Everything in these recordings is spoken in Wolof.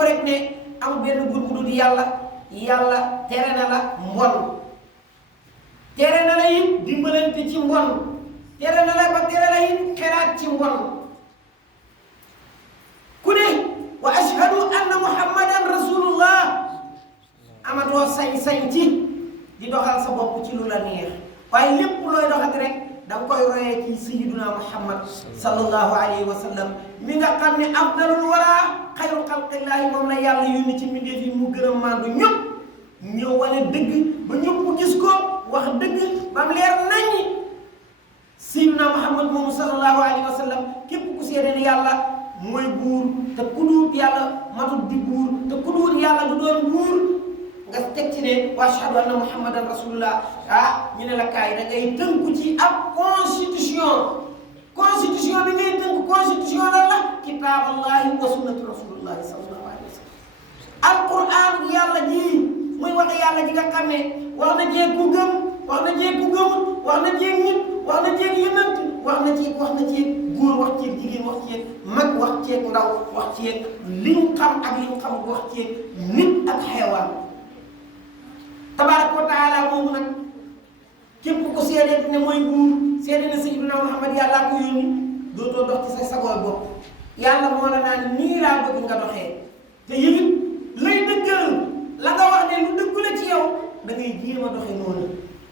nangu rek ne amul benn buur bu dul yàlla tere na la mbon tere na la it dimbalante ci mbon tere na la ba tere la it xeraat ci mbon ku ne wa ashhadu anna muhammadan rasulullah amatoo sañ-sañ ci di doxal sa bopp ci lu la neex waaye lépp looy doxati rek danga koy royee ci sayyiduna muhammad sallallahu alayhi wa sallam mi nga xam ne afdalul wara xayru xalqillaahi moom la yàlla yónni ci mbindeef yi mu gën a màgg ñëpp ñëw wane dëgg ba ñëpp gis ko wax dëgg ba mu leer naññi sayyiduna muhammad moomu sallallahu alayhi wa sallam képp ku seede ne yàlla mooy buur te ku duut yàlla matut di buur te ku duut yàlla du doon buur nga teg ci ne wa ashhadu anna muhammadan rasulullah ñu ne la kaay da ngay tënku ci ab constitution bi ngay tënku constitution lan la kitaabullahi wa sunnatu rasulillahi sallallahu alayhi wa sallam alquran yàlla ji muy wax yàlla ji nga xam ne wax na jeeg ku gëm wax na jeeg ku gëmut wax na jeeg nit wax na jeeg yonent wax na ci góor wax ci jigéen wax ci mag wax ci ndaw wax ci liñ xam ak liñ xam wax ci nit ak xeewaan tabaaraka wa taala moomu nag képp ko seede ne mooy buur seede ne sayyiduna muhammad yàllaa ko yónni dootoo dox ci sa sagooy bopp yàlla moo la naan nii laa bëgg nga doxee te yëgit lay dëggal la nga wax ne lu dëggu la ci yow da ngay jéem a doxe noonu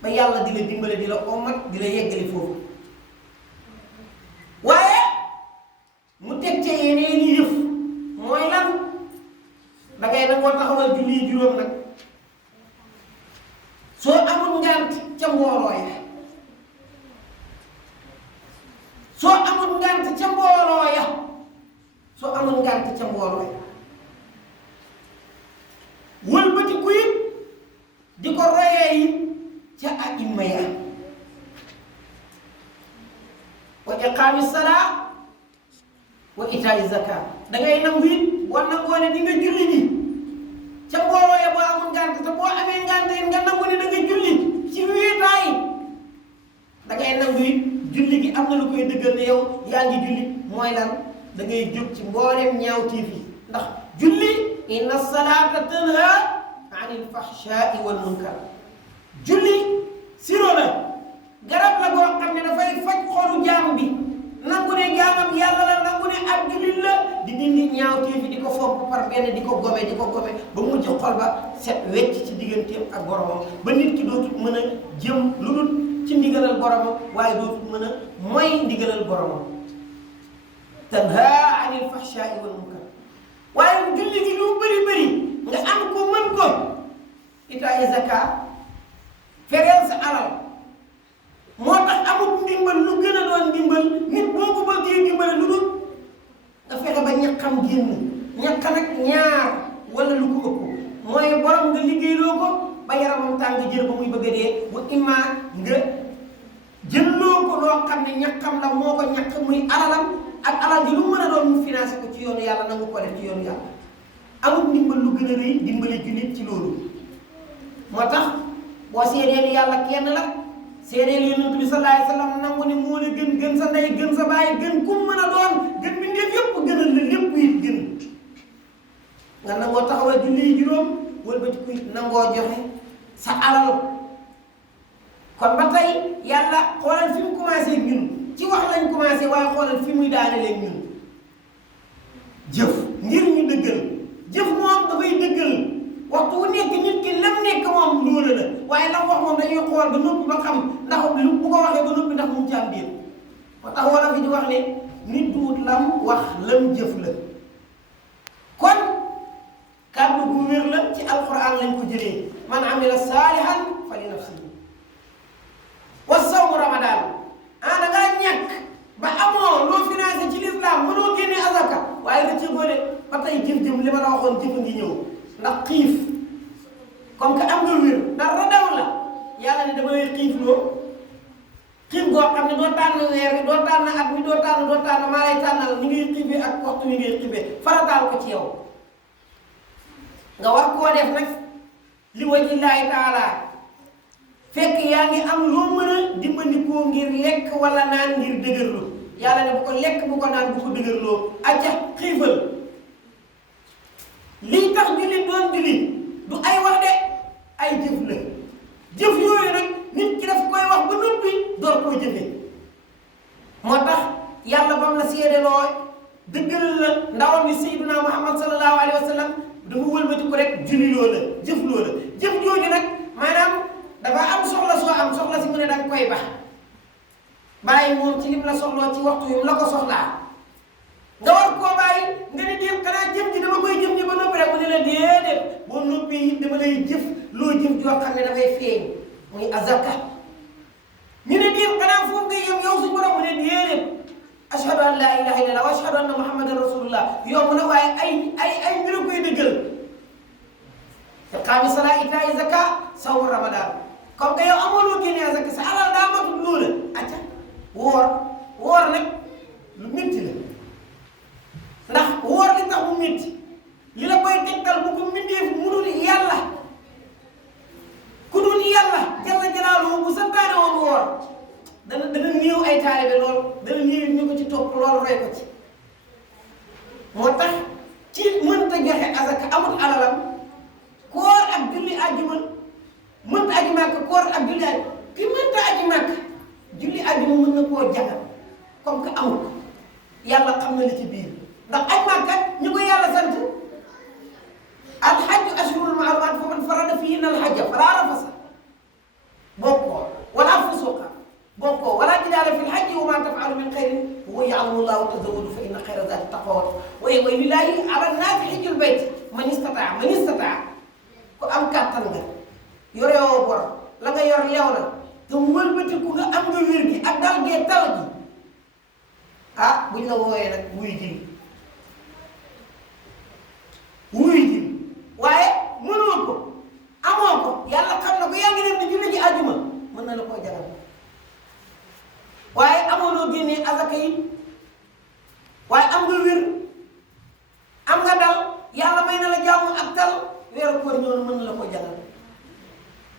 ba yàlla di la dimbale di la ommat di la yeggali foofu waaye mu teg ca yeneen i yëf mooy lan da ngay nangoo taxawal julli juróom nag soo amul ngant ca mbooloo ya soo amul ngant ca mbooloo ya soo amul ngant ca mbooloo ya wëlbati ku it di ko royee yi ca aimma ya wa iqaami salaa wa itaa'i zakaa da ngay nangu it boo nangoo ne di nga julli ji ca mbooloo ya boo amul ngant te boo amee ngant yi nga nangu ne da nga julli ci wéetaay da ngay nangu it julli gi am na lu koy dëggal ne yow yaa ngi julli mooy lan da ngay jóg ci mbooleem ñaawteef yi ndax julli inna salaata tanha anil fahshaa'i wal munkar julli siro la garab la boo xam ne dafay faj xolu jaam bi nangu ne jaamam yàlla la nangu ne ab jullit la di dindi ñaawteef yi di ko fomp par benn di ko gome ba mujj xol ba set wecc ci digganteem ak boromam ba nit ki dootul mën a jëm lu dul ci ndigalal boromam waaye dootul mën a mooy ndigalal boromam tanha anil fahshaa'i wal munkar waaye julli gi lu bëri nga am ko mën ko itaa'i zakaa fereel sa alal moo tax amul ndimbal lu gën a doon ndimbal nit boo ko bëggee dimbale lu dul nga fexe ba ñaqam génn ñaq nag ñaar wala lu ko ëpp mooy borom nga liggéeyloo ko ba yaramam tàng jël ba muy bëgg a dee bu immaa nga jëlloo ko loo xam ne ñaqam la moo ko ñaq muy alalam ak alal ji lu mën a doon mu financé ko ci yoonu yàlla nangu ko def ci yoonu yàlla amul ndimbal lu gën a rëy dimbale jullit ci loolu moo tax boo seedee ni yàlla kenn la seedeel yonent bi sallallahu alayhi wa sallam nangu ne moo la gën sa ndey gën sa baay gën kum mën a doon gën bi ndéef yëpp gënal la lépp it gën nga nangoo taxawal julli juróom wëlbati ku nangoo joxe sa alal kon ba tey yàlla xoolal fi mu commencé ak ñun ci wax lañ commencé waaye xoolal fi muy daane leen ñun jëf ngir ñu dëggal jëf moom dafay dëggal waxtu wu nekk nit ki lam nekk moom loolu la waaye lam wax moom dañuy xool ba noppi ba xam ndax lu bu ko waxee ba noppi ndax mu ngi ci am biir moo tax wala fi di wax ne nit duut lam wax lam jëf la kon kàddu gu wér la ci alquran lañ ko jëlee man amila saalihan fa li nafsihi wa sawmu ramadan da ngaa ñàkk ba amoo loo financé ci l'islam mënoo génne azaka waaye nga cee boole ba tey jëf-jëm li ma la waxoon jëf ngi ñëw ndax xiif comme que am nga wér dara daw la yàlla ne dama lay xiif loo xiif goo xam ne doo tànn weer bi doo tànn at mi doo tànn maa lay tànnal ni ngay xiifee ak waxtu wi ngay xiifee farataal ko ci yow nga war koo def nag li wajhillaahi taala fekk yaa ngi am loo mën a dimbandikoo ngir lekk wala naan ngir dëgërlu yàlla ne bu ko lekk bu ko naan bu ko dëgërloo acca xiifal jullil la ndawam ni Seydina Muhammad sallallahu alayhi wa sallam dafa wëlbati ko rek julliloo la jëf jooju nag maanaam dafa am soxla soo am soxla si mu ne da nga koy bàyyi moom ci lim la soxloo ci waxtu yu mu la ko soxlaa nga war koo bàyyi nga ne déet xanaa jëf ji dama koy jëf ji ba noppi rek mu ne la déedéet boo noppee it dama lay jëf loo jëf joo xam ne dafay feeñ muy azaka ñu ne déet xanaa foofu ngay yem yow suñu borom mu ne déedéet ashhadu an la ilaha illallah wa ashhadu anna muhammadan rasulullah yow mu ne waaye ay mbir koy dëggal iqaami salaa itaa'i zaka sawm ramadan comme que yow amooloo génnee azaka sa alal daa matul loola acca woor nag lu métti la ndax woor li tax mu métti li la koy tegtal bu ko mbindeef mu dul yàlla ku dul yàlla jalla jalaaluhu bu santaane woon woor dana néew ay taalibe lool dana néew ñu ko ci topp lool roy ko ci moo tax ci mënta joxe azaka amul alalam koor ak julli àjjuma mënta aji màkk koor ak julli àjjuma ki mënta aji màkk julli àjjuma mën na koo jagal comme que amul ko yàlla xam na li ci biir ndax aj màkka ñu ko yàlla sant alxajju ashhurul ma'luumaat fa man farada fiihinna alhajja falaa rafasa bokkoo wala fusuuqa bokkoo wala jidaala fil hajji wa maa taf'alu min xayrin wa ya'lamu llaahu tazawwadu fa inna xayra zaadi taqwa wa lillaahi ala nnaasi hijjul bayti man istataa ku am kàttan nga yorewoo bor la nga yor lew na te wëlbatiku nga am nga wér gi ak dal gee tal gi buñ la wooyee nag wuy ji waaye mënoo ko amoo ko yàlla xam na ko yaa ngi dem di julli ji àjjuma mën na la koo jagal waaye amoonoo génnee azaka yi waaye am nga wér am nga dal yàlla may na la jàmm ak tal weeru koor ñëw na mën na la koo jagal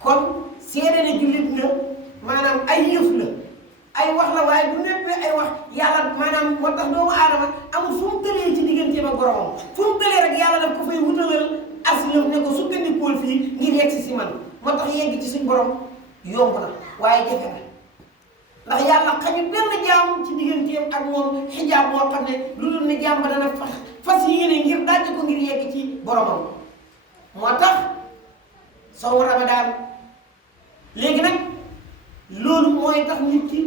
kon seede ne jullit nga maanaam ay yëf la ay wax la waaye bu nekkee ay wax yàlla maanaam moo tax doomu aadama amul fu mu tëlee ci digganteem ak boromam fu mu tëlee rek yàlla daf ko fay wutalal aslëf ne ko sukkandikool fii ngir yegg si man moo tax yegg ci suñ borom yomb na waaye jafe na ndax yàlla xañu benn jaam ci digganteem ak moom xijaab moo xam ne lu dul ne jaam ba dana fas yéene ngir dajj ko ngir yegg ci boromam moo tax sawmu Ramadan léegi nag loolu mooy tax nit ki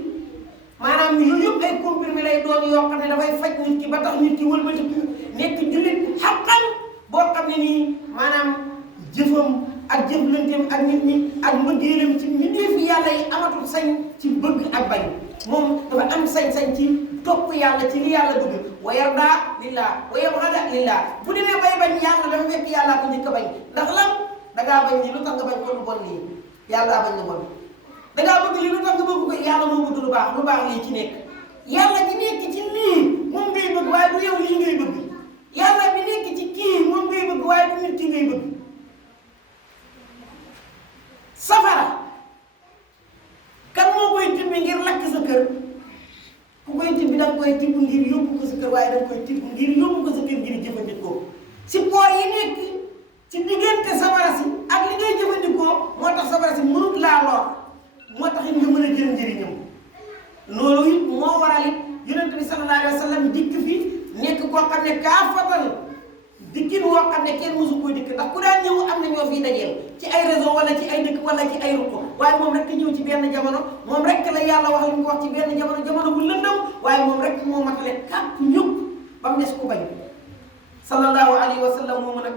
maanaam yooyu yëpp ay comprimé lay doon yoo xam ne dafay faj nit ki ba tax nit ki wëlbatiku nekk jullit xaqan boo xam ne nii maanaam jëfam ak jëflanteem ak nit ñi ak mbëggeelam ci mbindeefi yàlla yi amatul sañ ci bëgg ak bañ moom dafa am sañ-sañ ci topp yàlla ci li yàlla bëgg wa yarda lillah wa yabghada lillah bu demee bay bañ yàlla dafa fekk yàllaa ko njëkk a bañ ndax lan dangaa bañ lii lu tax nga bañ ko lu bon lii yàllaa bañ lu bon dangaa bëgg lii lu tax nga bëgg ko yàlla moo bëgg lu baax lii ci nekk yàlla ci nekk ci lii moom ngay bëgg waaye du yow lii ngay bëgg yàlla bi nekk ci kii moom ngay bëgg waaye du nit ki ngay bëgg safara kan moo koy tibbi ngir lakk sa kër ku koy tibbi danga koy tibb ngir yóbbu ko sa kër waaye danga koy tibb ngir yóbbu ko sa kër ngir jëfandikoo si poor yi nekk ci diggante safara si ak li ngay jëfandikoo moo tax safara si mënut laa lor moo tax it nga mën a jël njëriñam loolu it moo waral it yonent bi sallallahu alayhi wa sallam dikk fi nekk koo xam ne kaafatan dikkin woo xam ne kenn mosu koo dikk ndax ku daan ñëw am na ñoo fiy dajeel ci ay réseau wala ci ay dëkk wala ci ay ruq waaye moom rek ñëw ci benn jamono moom rek la yàlla wax li mu ko wax ci benn jamono bu lëndam waaye moom rek moo matale kàpp ñëpp ba mu des ku bañ sallallahu alayhi wa sallam moomu nag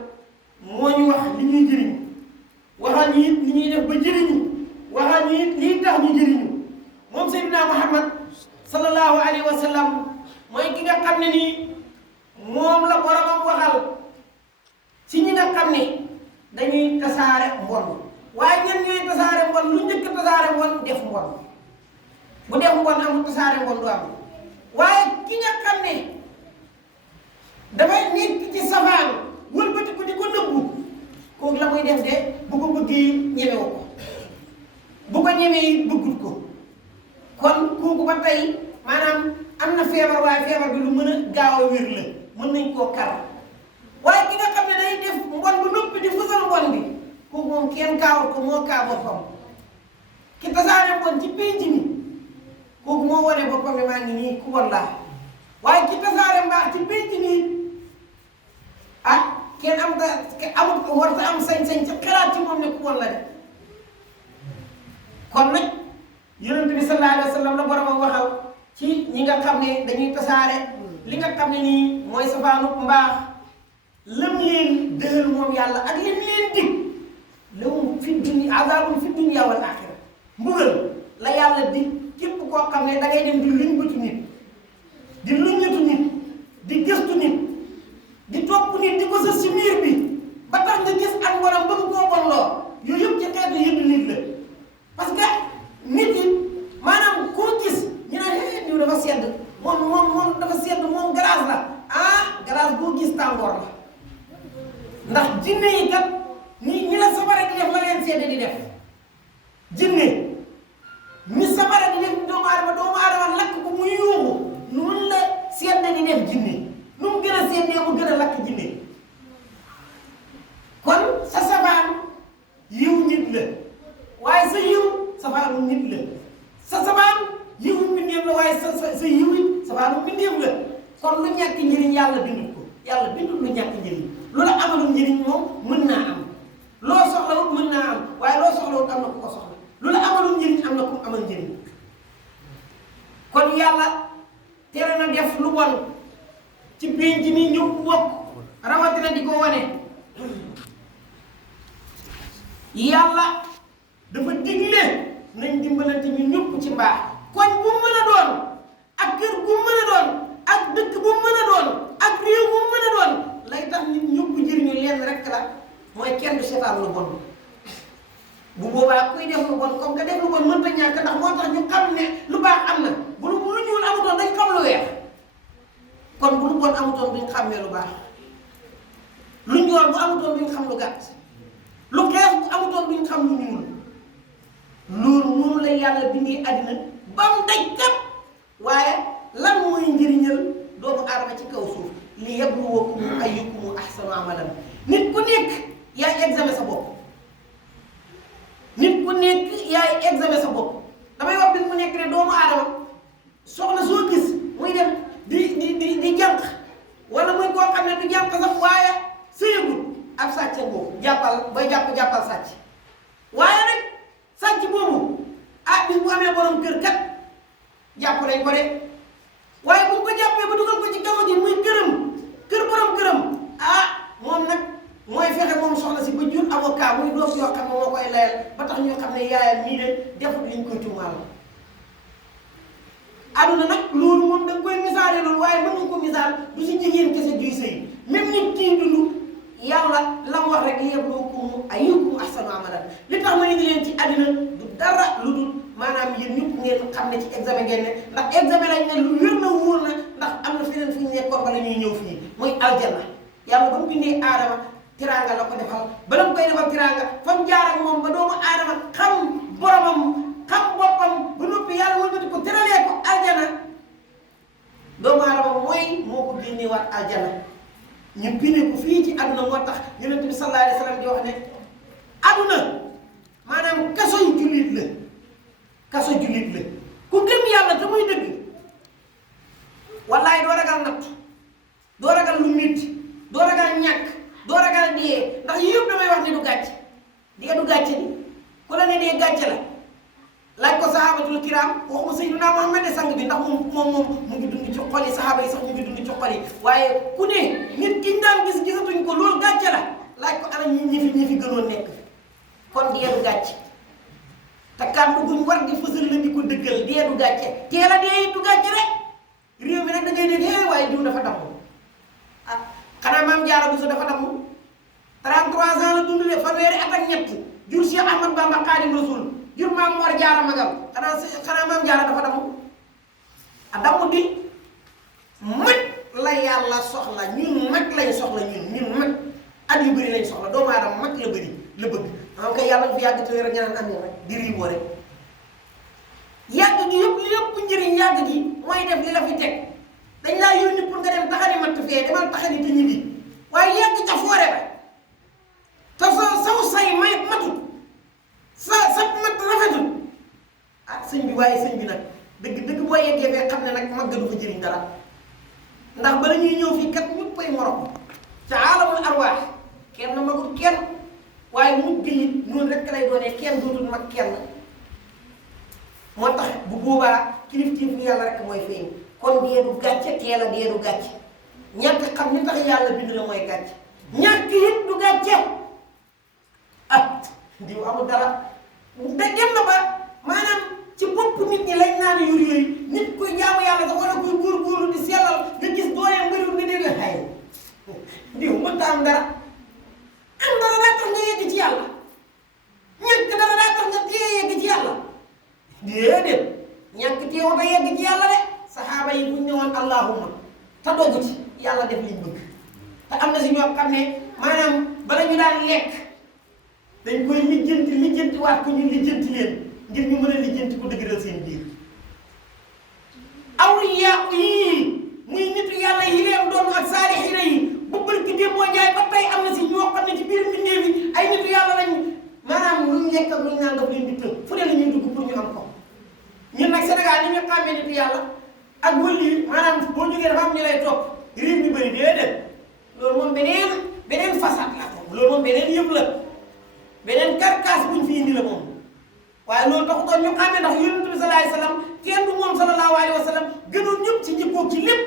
moo ñu wax li ñuy jëriñ waxal ñi it li ñuy def ba jëriñu waxal ñi it lii tax ñu jëriñu moom Seydina Muhammad sallallahu alayhi wa sallam mooy ki nga xam ne nii moom la boromam waxal ci ñi nga xam ne dañuy tasaare mbon waaye ñen ñooy tasaare mbon lu njëkk tasaare mbon def mbon bu def mbon amul tasaare mbon du am waaye ki nga xam ne dafay nekk ci safaan wëlbati ko di ko nëbbu kooku la muy def de bu ko bëggee ñemewu ko bu ko ñemee bëggut ko kon kooku ba tey maanaam am na feebar waaye feebar bi lu mën a gaaw a wér la mën nañ koo kar waaye ki nga xam ne day def mbon bu noppi di fësal mbon bi kooku moom kenn kaawul ko moo kaa boppam ki tasaare mbon ci pénc mi kooku moo wane boppam ne maa ngi nii ku wallaa waaye ci tasaare mbaax ci pénc nii kenn amul warta am sañ-sañ ci xalaat ci moom ne ku bon la de kon nag yonent bi sallallahu alayhi wa sallam la boromam waxal ci ñi nga xam ne dañuy tasaare li nga xam ne nii mooy safaanu mbaax lam leen dëhal moom yàlla ak lim leen dig lahum fi dunya azabun fi dunya wal axira mbugal la yàlla dig képp koo xam ne da ngay dem di luñ bëtu nit di luññatu nit di gëstu nit di topp nit di ko sës ci miir bi ba tax nga gis ak borom bëgg koo bonloo yooyu yëpp ci xeetu yëpp nit la parce que nit yi maanaam koo gis ñu naan diw dafa sedd moom dafa sedd moom glace la glace boo gis tàngoor la ndax jinne yi kat ñi la sabara di def la leen sedd di def jinne ñi sabara di def doomu aadama lakk ko muy yuuxu noonu la sedd di def jinne nu mu gën a seddee mu gën a lakk jinne kon sa sabaan yiw nit la waaye sa yiw sabaanu nit la sa sabaan yiwu mbindeef la waaye sa yiw it sabaanu mbindeef la kon lu ñàkk njëriñ yàlla bindul ko yàlla bindul lu ñàkk njëriñ lu la amalul njëriñ moom mën naa am loo soxlawut mën naa am waaye loo soxlawut am na ku ko soxla lu la amalul njëriñ am na ku amal njëriñ kon yàlla tere na def lu bon ci pénc mi ñu bokk rawatina di ko wane yàlla dafa digle nañ dimbalante ñu ñëpp ci mbaax koñ bu mën a doon ak kër bu mën a doon ak dëkk bu mën a doon ak réew bu mën a doon lay tax nit ñëpp jëriñu leen rek la mooy kenn du seetaan lu bon bu boobaa kuy def lu bon comme que def lu bon mënta ñàkk ndax moo tax ñu xam ne lu baax am na bu lu ñuul amutoon dañ xam lu weex kon bu lu bon amutoon duñ xàmmee lu baax lu ñool bu amutoon duñ xam lu gàtt lu xees bu amutoon duñ xam lu ñuul loolu moom la yàlla bindee àddina ba mu daj kat waaye lan mooy njëriñal doomu aadama ci kaw suuf li yabluwakum ayyukum ahsanu amalan nit ku nekk yaay examen sa bopp nit ku nekk yaay examen sa bopp damay wax bi mu nekk ne doomu aadama soxna soo gis muy dem di jànq wala muy koo xam ne du jànq sax waaye sëyagul ab sàcc boobu jàppal bay jàppal sàcc waaye nag sàcc boobu bis bu amee borom kër kat jàpp nañ ko de waaye bu ko jàppee ba dugal ko ci kaso ji muy kër borom këram moom nag mooy fexe moom soxna si ba jur avocat muy doom yoo xam ne moo koy layal ba tax ñu xam ne yaayam nii de defut liñ koy tuumaal aduna nag loolu moom da nga koy misaale loolu waaye mën nga ko misaal du si jigéen kese juy sëy même nit kii dund yàlla la mu wax rek li yabluwakum ayyukum ahsanu amalan li tax ma indi leen ci àddina du dara lu dul maanaam yéen ñëpp ngeen xam ne ci examen ngeen ne ndax examen lañ ne lu wér na wóor na ndax am na feneen fu ñu nekkoon bala ñuy ñëw fii mooy aljanna yàlla ba mu bindee aadama tiraanga la ko defal ba mu koy defal tiraanga fa mu jaar ak moom ba doomu aadama xam boromam xam boppam ba noppi yàlla wëlbati ko teralee ko aljana doomu aadama moo ko génneewaat aljana ñu bindee ko fii ci àdduna moo tax yonent bi sallallahu alayhi wa sallam di wax ne àdduna maanaam kaso yu jullit la kaso jullit la ku gëm yàlla te muy dëgg wallaay doo ragal natt doo ragal lu métti doo ragal ñàkk doo ragal dee ndax yëpp damay wax ne du gàcce dee du gàcce ni ku la ne dee gàcce la laaj ko sahabatul kiram waxuma Seydina Muhammad sang bi ndax moom mu ngi dund ci xol yi sahaaba yi sax ñu ngi dund ci xol yi waaye ku ne nit ki ñu daan gis gisatuñ ko loolu gàcce la laaj ko ana ñi fi gënoon nekk kon dee du gàcce te kàddu guñ war di fësal la di ko dëggal dee du gàcce teel a dee du gàcce rek réew mi nag da ngay dégg waaye diw dafa damm xanaa maam Jaara Buso dafa damm 33 ans la dund de fanweeri at ak ñett jur Cheikh Ahmad Bamba Xaadimu Rasuul jur maam Mor Jaara magam xanaa maam Jaara dafa damm di mag la yàlla soxla ñun mag lañ soxla ñun mag at yu bëri lañ soxla doomu aadama mag la bëgg xam nga yàlla fi yàgg te rek ñaan am rek di riiboo rek yàgg gi yëpp njëriñ yàgg gi mooy def li la fi teg dañ laa yónni pour nga dem taxani matt fee demal taxani te ñibbi waaye yàgg ca foore ba te saw say may matut sa mat rafetul sëñ bi waaye sëñ bi nag dëgg boo yeggee fee xam ne nag mag du fa jëriñ dara ndax bala ñuy ñëw fii kat ñëppay morom ca aalamul arwaax kenn magul kenn waaye mujj gi it noonu rek lay doonee kenn dootul mag kenn moo tax bu boobaa kilifteefu yàlla rek mooy feeñ kon dee du gàcce teel a dee du gàcce ñàkk xam ni tax yàlla bind la mooy gàcce ñàkk it du gàcce ah diw amul dara da dem na ba maanaam ci bopp nit ñi lañ naan yur yooyu nit kuy jaamu yàlla sax wala kuy góorgóorlu di sellal nga gis dooleem bëriwul nga dégg xay diw mënta am dara daa tax nga yegg ci yàlla ñàkk dara daa tax nga tee yegg ci yàlla déedéet ñàkk teewut a yegg ci yàlla de saxaaba yi buñ ñëwoon allahumma te doggu ci yàlla def liñ bëgg te am na si ñoo xam ne maanaam bala ñu daan lekk dañ koy lijjanti waat ko ñu lijjanti leen ngir ñu mën a lijjanti ko dëgëral seen biir awliya yii muy nitu yàlla yi leen doon ak saalixiina yi bu barki démboo jaay ba tey am na si ñoo xam ne ci biir mbindeef yi ay nitu yàlla lañ maanaam luñ lekk ak luñ naan daf leen di tëb fu ne la ñuy dugg pour ñu am ko ñun nag Sénégal ni ñu xàmmee nitu yàlla ak wëlli yi maanaam boo jógee dafa am ñu lay topp riif ñu bëri déedéet loolu moom beneen façade la moom loolu moom beneen yëpp la beneen karkaas buñ fi indi la moom waaye loolu taxutoon ñu xàmmee ndax yonent bi sallallahu alayhi wa sallam kenn du moom sallallahu alayhi wa sallam gënoon ñëpp ci jikko ci lépp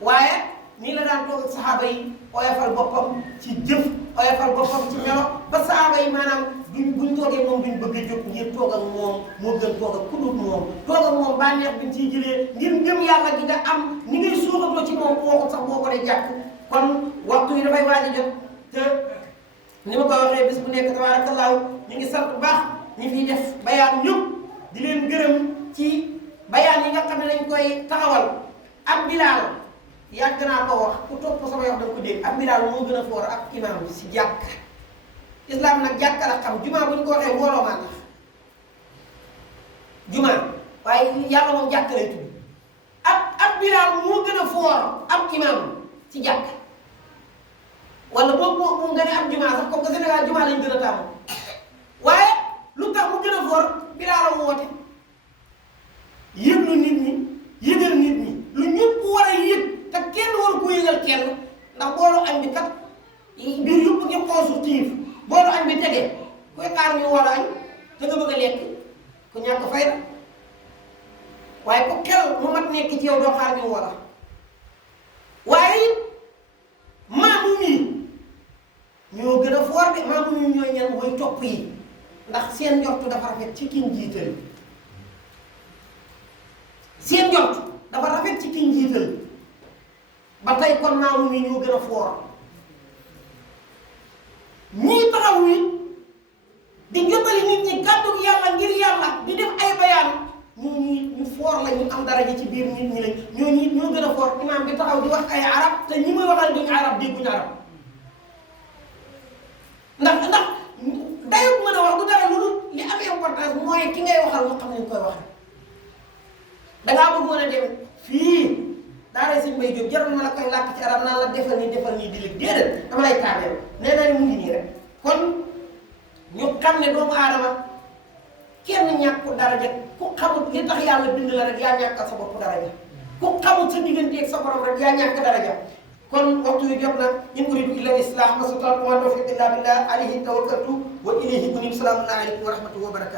waaye nii la daan toog ak saxaaba yi oyofal boppam ci jëf oyofal boppam ci melo ba saxaaba yi maanaam buñ toogee moom duñ bëgg a jóg ngir toog ak moom moo gën toog ak ku dul moom toog ak moom bànneex biñ ciy jëlee ngir ngëm yàlla gi nga am ni ngay suuxatoo ci moom waxut sax boo ko dee jàpp kon waxtu yi dafay waaj a jot te ni ma ko waxee bis bu nekk tabaarakallaahu ñu ngi sant bu baax ñi fiy def bayaan ñëpp di leen gërëm ci bayaan yi nga xam ne dañ koy taxawal ak bilaal yàgg naa ko wax ku topp sama yox da nga ko dégg ak bilaal moo gën a foor ak imaam si jàkka islam nag jàkka la xam jumaa bu ñu ko waxee mbooloo maa tax jumaa waaye yàlla moom jàkka lay tudd ak bilaal moo gën a foor ak imaam ci jàkka wala boobu nga ne ab jumaa sax comme que Sénégal jumaa lañ gën a tàmm waaye lu tax mu gën a foor bilaal a woote yëglu nit ñi yëgal nit ñi lu ñëpp war a yëg te kenn war ko yëgal kenn ndax boolu añ bi kat biir yëpp ngi xoosu tiif boolu añ bi tegee kuy xaar ñu war a añ te nga bëgg a lekk ku ñàkk fay la waaye ku xel mu mat nekk ci yow doo xaar ñu war a waaye it maamu mii ñoo gën a foor de maamu mii ñooy ñan mooy topp yi ndax seen njortu dafa rafet ci kiñ jiital seen njort dafa rafet ci kiñ jiital ba tey kon maamu mii ñoo gën a foor ñii taxaw wi di jotali nit ñi kàddu yàlla ngir yàlla di def ay bayaan ñu foor la ñu am daraja ci biir nit ñi lañ ñoo gën a foor imaam bi taxaw di wax ay arab te ñi muy waxal duñu arab dégguñu arab ndax dayoo mën a wax du dara lu li am importance mooy ki ngay waxal moo xam ne ñu koy waxal dangaa bëggoon a dem fii daara si Mbay Jóob jarul ma la koy làkk ci arab naan la defal nii di léegi déedéet dama lay taabeel nee naa ni mu ngi nii rek kon ñu xam ne doomu aadama kenn ñàkku daraja ku xamut li tax yàlla bind la rek yaa ñàkkal sa bopp daraja ku xamut sa digganteeg sa borom rek yaa ñàkk daraja kon waxtu yu jot na in uridu illa islah ma stata'tu wa ma tawfiqi illa billah alayhi tawakkaltu wa ilayhi unib. Salaamu aleykum wa rahmatullahi wa barakatuh.